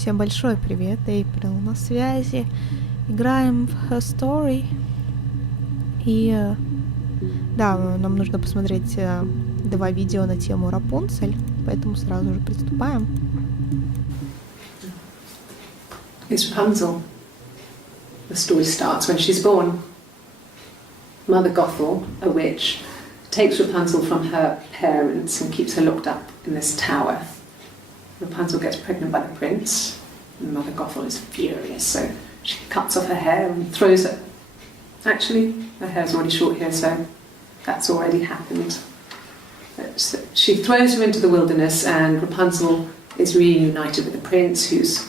Всем большой привет, Эйприл на связи. Играем в Her Story. И да, нам нужно посмотреть два видео на тему Рапунцель, поэтому сразу же приступаем. It's Rapunzel. The story starts when she's born. Mother Gothel, a witch, takes Rapunzel from her parents and keeps her locked up in this tower. Rapunzel gets pregnant by the prince, and Mother Gothel is furious, so she cuts off her hair and throws it. Actually, her hair's already short here, so that's already happened. So she throws her into the wilderness, and Rapunzel is reunited with the prince, who's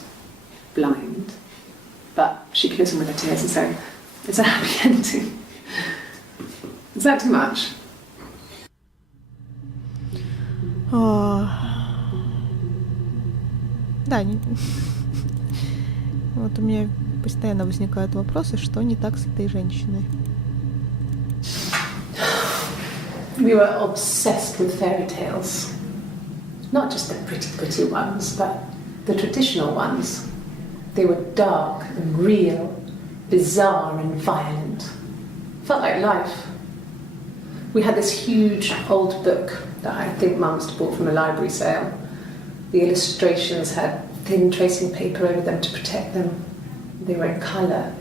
blind, but she kills him with her tears, and so it's a happy ending. Is that too much? Да, вот у меня постоянно возникают вопросы, что не так с этой женщиной. We were obsessed with fairy tales. Not just the pretty ones, but the traditional ones. They were dark and real, bizarre and violent. Felt like life. We had this huge old book that I think Mum must have bought from a library sale. The illustrations had thin tracing paper over them to protect them. They were in colour,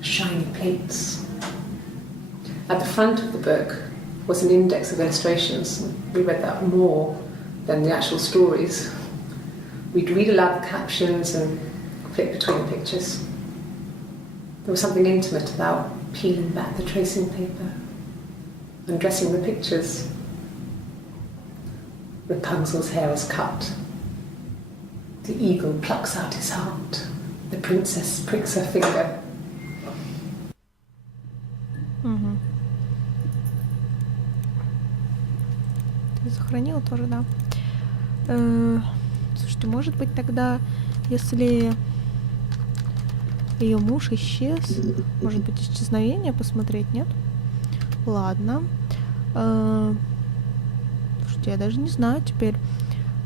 shiny plates. At the front of the book was an index of illustrations. We read that more than the actual stories. We'd read aloud the captions and flick between the pictures. There was something intimate about peeling back the tracing paper, undressing the pictures. Rapunzel's hair is cut. The eagle plucks out his heart. The princess pricks her finger. Угу. Ты сохранила тоже, да? Слушайте, может быть тогда, если ее муж исчез, может быть исчезновение посмотреть, нет? Ладно. Слушайте, я даже не знаю теперь.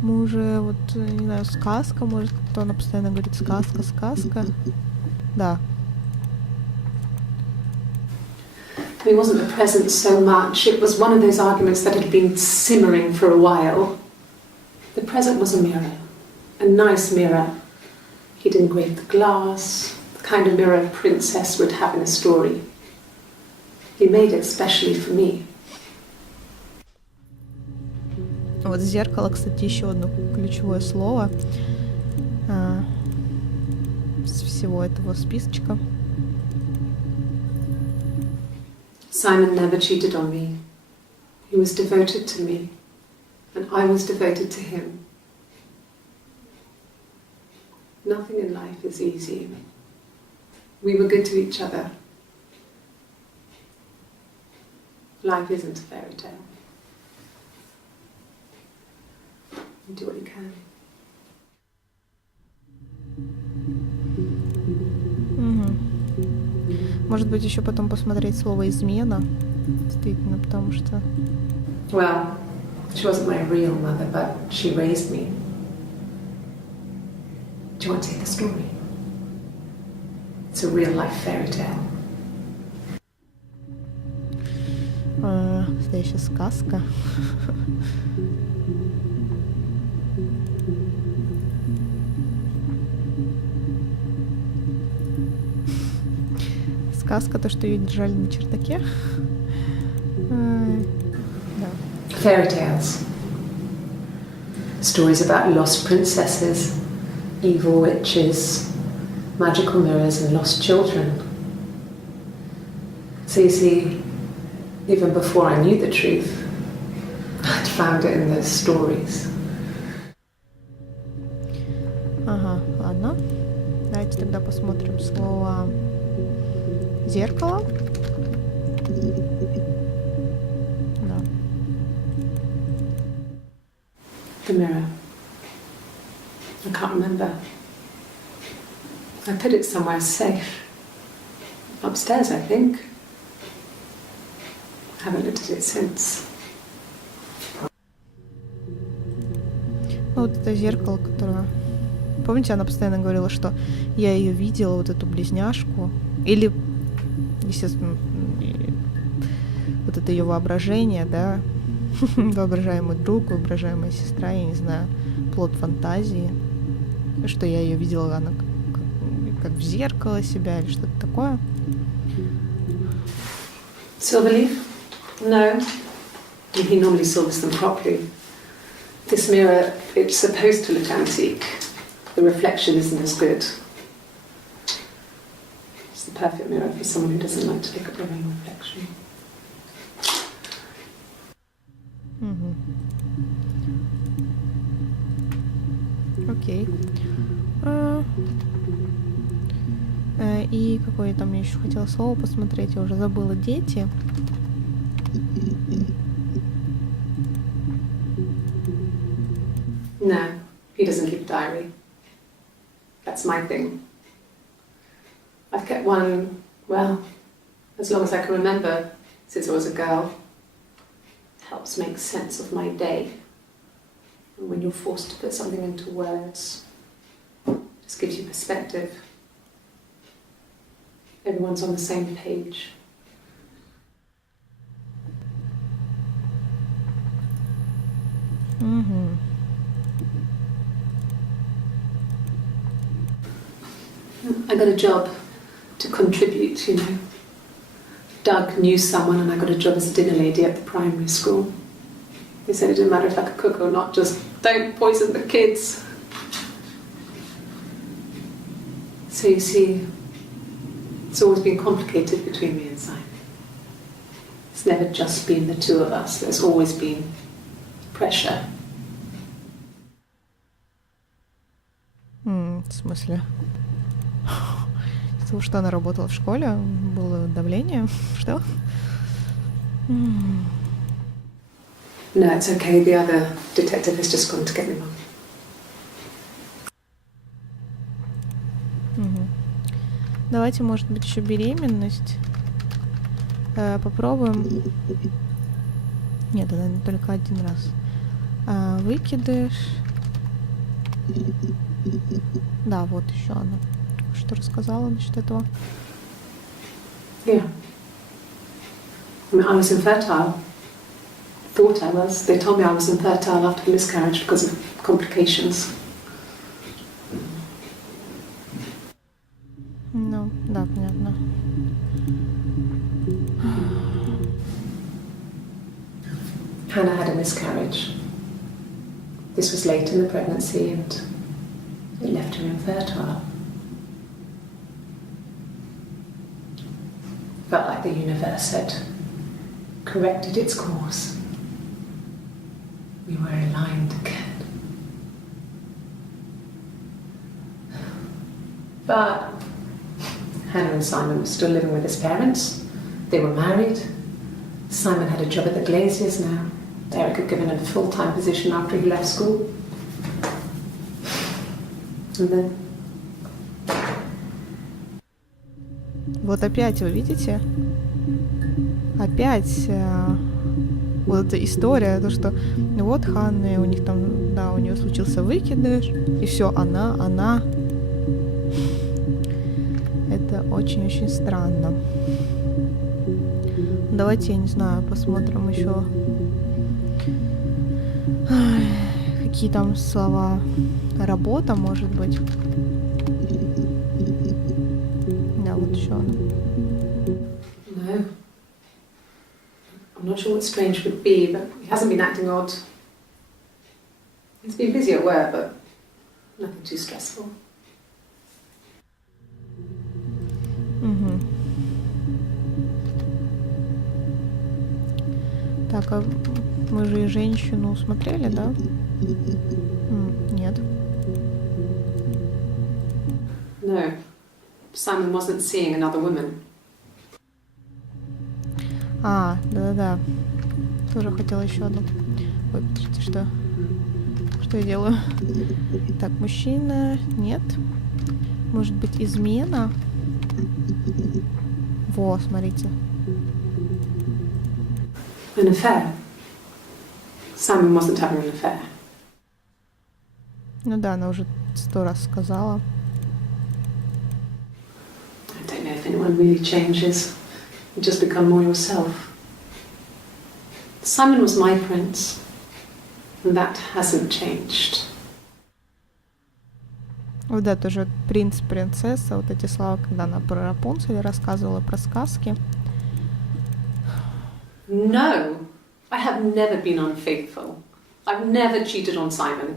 Мы уже, вот, не знаю, сказка, может, кто она постоянно говорит сказка, сказка. Да. It wasn't the present so much. It was one of those arguments that had been simmering for a while. The present was a mirror, a nice mirror. He'd engraved the glass, the kind of mirror a princess would have in a story. He made it specially for me. Вот зеркало, кстати, еще одно ключевое слово из всего этого списочка. Simon never cheated on me. He was devoted to me, and I was devoted to him. Nothing in life is easy. We were good to each other. Life isn't a fairy tale. You do what you can. Угу. Может быть, еще потом посмотреть слово «измена». Действительно, потому что... Well, she wasn't my real mother, but she raised me. Do you want to hear the story? It's a real-life fairy tale. Настоящая сказка. Сказка, то, что ее держали на чердаке. Да. Fairy tales. Stories about lost princesses, evil witches, magical mirrors and lost children. So you see, even before I knew the truth, I'd found it in those stories. Ага, ладно. Давайте тогда посмотрим слово «зеркало». Да. The mirror. I can't remember. I put it somewhere safe. Upstairs, I think. I haven't looked at it since. Вот это зеркало, которое Помните, она постоянно говорила, что я ее видела, вот эту близняшку. Или, естественно, вот это ее воображение, да, воображаемый друг, воображаемая сестра, я не знаю, плод фантазии, что я ее видела, она как в зеркало себя или что-то такое. Silverleaf? No. He normally silvers them properly. This mirror, it's supposed to look antique. The reflection isn't as good. It's the perfect mirror for someone who doesn't like to look at their own reflection. Окей. И какое там я еще хотела слово посмотреть, я уже забыла. Дети. No, he doesn't keep a diary. That's my thing. I've kept one, well, as long as I can remember, since I was a girl. It helps make sense of my day. And when you're forced to put something into words, it just gives you perspective. Everyone's on the same page. I got a job to contribute, you know. Doug knew someone and I got a job as a dinner lady at the primary school. They said it didn't matter if I could cook or not, just don't poison the kids. So you see, it's always been complicated between me and Simon. It's never just been the two of us, there's always been pressure. В смысле? Из-за того, что она работала в школе, было давление? Что? No, it's okay. The other detective has just gone to get me one. Давайте, может быть, еще беременность. Попробуем. Нет, наверное, только один раз. Выкидыш. Да, вот еще она. Что рассказала насчет этого? Yeah. I mean, I was infertile. Thought I was. They told me I was infertile after miscarriage because of complications. Ну, да, понятно. Hannah had a miscarriage. This was late in the pregnancy and it left her infertile. Felt like the universe had corrected its course. We were aligned again. But Hannah and Simon were still living with his parents. They were married. Simon had a job at the Glaziers now. Eric had given him a full-time position after he left school. And then... Вот опять, вы видите? Опять вот эта история, то, что вот Ханна, у них там, да, у нее случился выкидыш, и все, она. Это очень-очень странно. Давайте, я не знаю, посмотрим еще, какие там слова. Работа, может быть. Да, вот еще она. No. I'm not sure what strange would be, but he hasn't been acting odd. He's been busy at work, but nothing too stressful. Так, а мы же и женщину смотрели, да? Нет. No. Simon wasn't seeing another woman. Да-да-да. Тоже хотела еще одну. Ой, подождите, что я делаю? Так, мужчина. Нет. Может быть, измена? Во, смотрите. An affair. Simon wasn't having an affair. Ну да, она уже 100 раз сказала. I don't know if anyone really changes. You just become more yourself. Simon was my prince, and that hasn't changed. Вот да, тоже принц, принцесса, вот эти слова, когда она про Рапунцель рассказывала, про сказки. No, I have never been unfaithful. I've never cheated on Simon.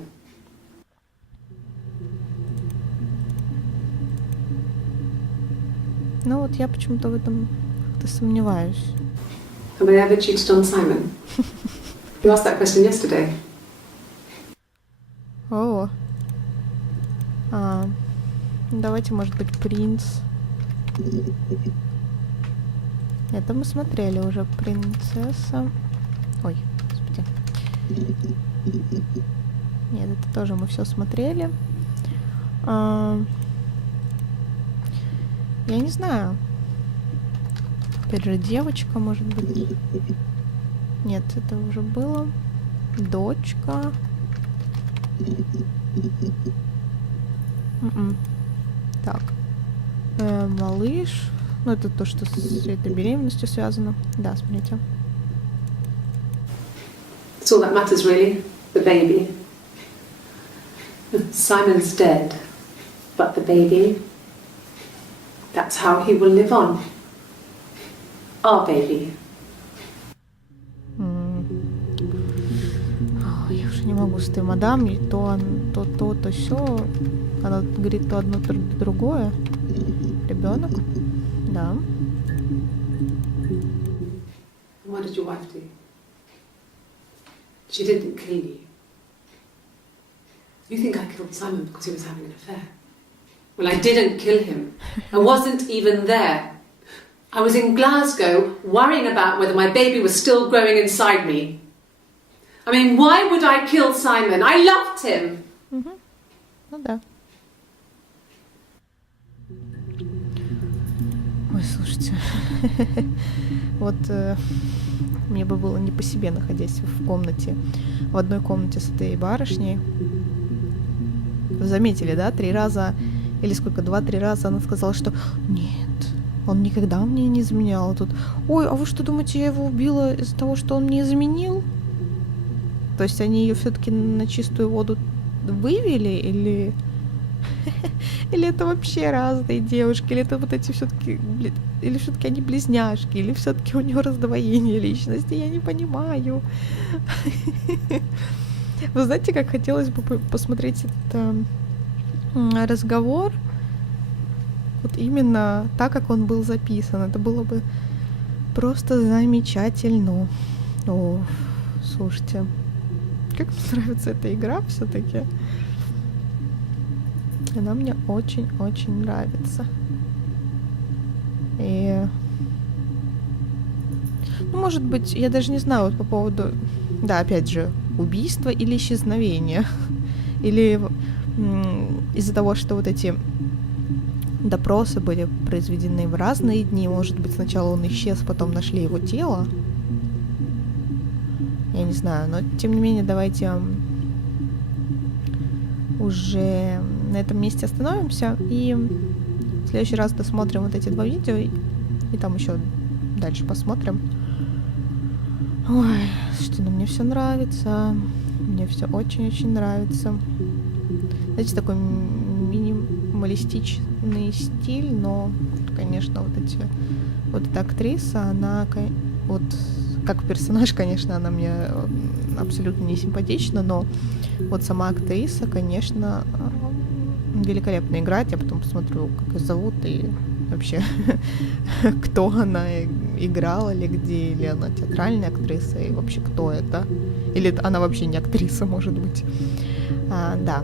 Ну вот я почему-то в этом как-то сомневаюсь. Have I ever cheated on Simon? You asked that question yesterday. О, давайте, может быть, принц. Это мы смотрели уже, принцесса. Ой, господи. Нет, это тоже мы все смотрели. Я не знаю. Опять же, девочка, может быть. Нет, это уже было. Дочка. Так. Малыш. Ну, это то, что с этой беременностью связано. Да, смотрите. That's all that matters, really. The baby. Simon's dead, but the baby, that's how he will live on. Our baby. Я уже не могу с этой мадам, и то все. Она говорит то одно, то другое. Ребенок. Да. What did your wife do? She didn't kill you. You think I killed Simon because he was having an affair? Well, I didn't kill him. I wasn't even there. I was in Glasgow worrying about whether my baby was still growing inside me. I mean, why would I kill Simon? I loved him. Ну да. Ой, слушайте. Вот мне бы было не по себе, находясь в комнате, в одной комнате с этой барышней. Вы заметили, да? 3 раза, или сколько, 2-3 раза она сказала, что нет, он никогда мне не изменял. Тут, ой, а вы что думаете, я его убила из-за того, что он мне изменил? То есть они ее все-таки на чистую воду вывели, или... Или это вообще разные девушки, или это вот эти все-таки, или все-таки они близняшки, или все-таки у нее раздвоение личности, я не понимаю. Вы знаете, как хотелось бы посмотреть этот разговор, вот именно так, как он был записан. Это было бы просто замечательно. О, слушайте, как мне нравится эта игра все-таки. Она мне очень-очень нравится. И... Ну, может быть, я даже не знаю вот по поводу... Да, опять же, убийства или исчезновения. Или из-за того, что вот эти допросы были произведены в разные дни. Может быть, сначала он исчез, потом нашли его тело. Я не знаю, но тем не менее, давайте уже на этом месте остановимся и в следующий раз досмотрим вот эти 2 видео и там еще дальше посмотрим. Ой, что, ну мне все нравится, мне все очень-очень нравится. Знаете, такой минималистичный стиль, но, конечно, вот эта актриса, она вот как персонаж, конечно, она мне абсолютно не симпатична, но вот сама актриса, конечно, великолепно играет. Я потом посмотрю, как ее зовут и вообще кто она играла, или где, или она театральная актриса, и вообще кто это. Или она вообще не актриса, может быть. Да.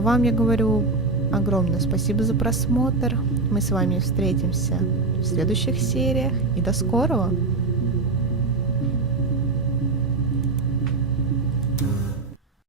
Вам я говорю огромное спасибо за просмотр. Мы с вами встретимся в следующих сериях. И до скорого!